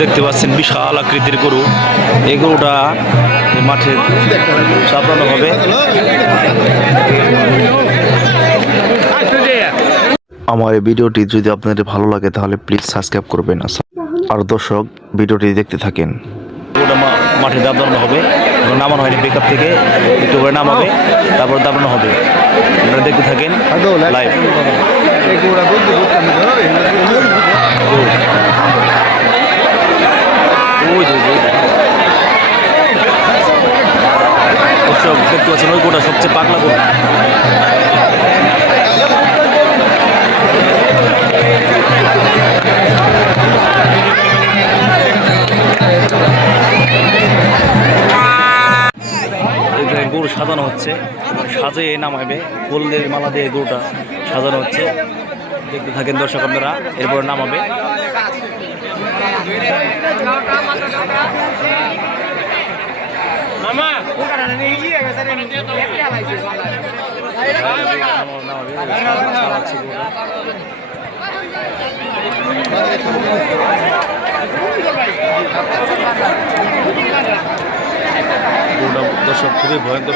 দেখতে পাচ্ছেন বিশাল আকৃতির গরু। এই গরুটা মাঠে চাপানো হবে। আমার এই ভিডিওটি যদি আপনাদের ভালো লাগে তাহলে প্লিজ সাবস্ক্রাইব করবেন। আর দর্শক ভিডিওটি দেখতে থাকেন। গরুটা মাঠে দাঁড়ানো হবে, নামানো হয়নি পিকআপ থেকে, একটু করে নামাবে, তারপর দাঁড়ানো হবে। আপনারা দেখতে থাকেন লাইভ। দর্শক দেখতে পাচ্ছেন ওই গরুটা সবচেয়ে পাগলা গরু। গরু সাজানো হচ্ছে, সাজিয়ে নামাইবে, ফুলের মালা দিয়ে গরুটা সাজানো হচ্ছে। দেখতে থাকেন দর্শক আপনারা, এরপরে নামাবে। দর্শক খুবই ভয়ঙ্কর।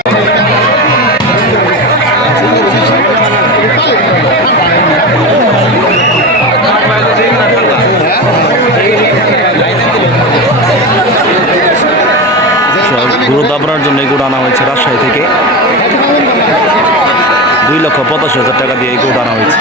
গরু দাবড়ার জন্য এই গরু আনা হয়েছে রাজশাহী থেকে। 2,85,000 টাকা দিয়ে এই গরু আনা হয়েছে।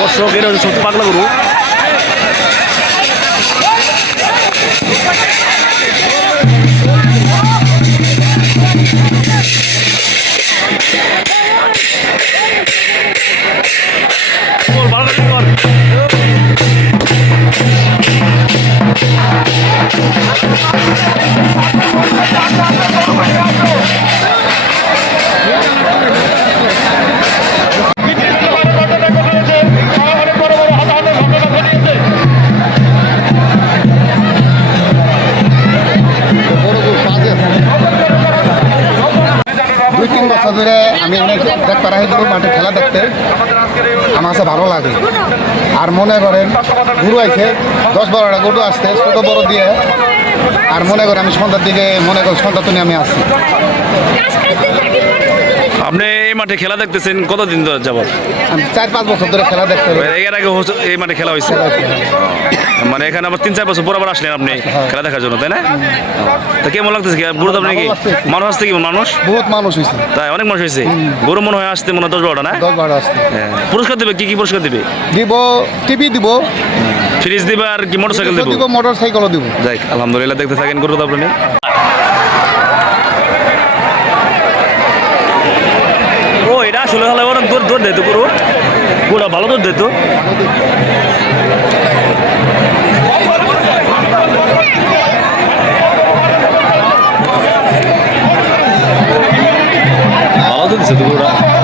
দর্শক এটা হচ্ছে সত্যি পাগলা গরু। ধরে আমি অনেক দেখতে রাখি দেবো মাঠে খেলা দেখতে, আমার কাছে ভালো লাগে। আর মনে করেন গরু আছে 10-12টা গরু আসতে ছোটো বড় দিয়ে, আর মনে করেন আমি সন্ধ্যার দিকে মনে করেন সন্ধ্যা তো আমি আসি। আপনি এই মাঠে খেলা দেখতেছেন কতদিন ধরে যাবত? আমি 4-5 বছর ধরে খেলা দেখতে। এর আগে এই মাঠে খেলা হয়েছে, মানে এখানে আবার 3-4 বছর বরাবর আসলেন আপনি খেলা দেখার জন্য, তাই না? তা কেমন লাগতেছে? গরু তো নাকি মানুষ আসতে, কি মানুষ বহুত মানুষ হয়েছে, তাই অনেক মানুষ হয়েছে। গরু মনে হয় আসতে মনে হয় 10-12টা না? 10-12 আসতে। পুরস্কার দেবে, কি কি পুরস্কার দেবে? দিব টিভি দিব, ফ্রিজ দিবে, আর কি মোটরসাইকেল দিব? মোটরসাইকেলও দিব। যাই আলহামদুলিল্লাহ, দেখতে থাকেন গরু তো আপনি। ও এটা আসলে হলে অনেক দূর দেয় তো গরু, গোটা ভালো দূর দেয় তো। ভালো তো দিচ্ছে তো গরুটা।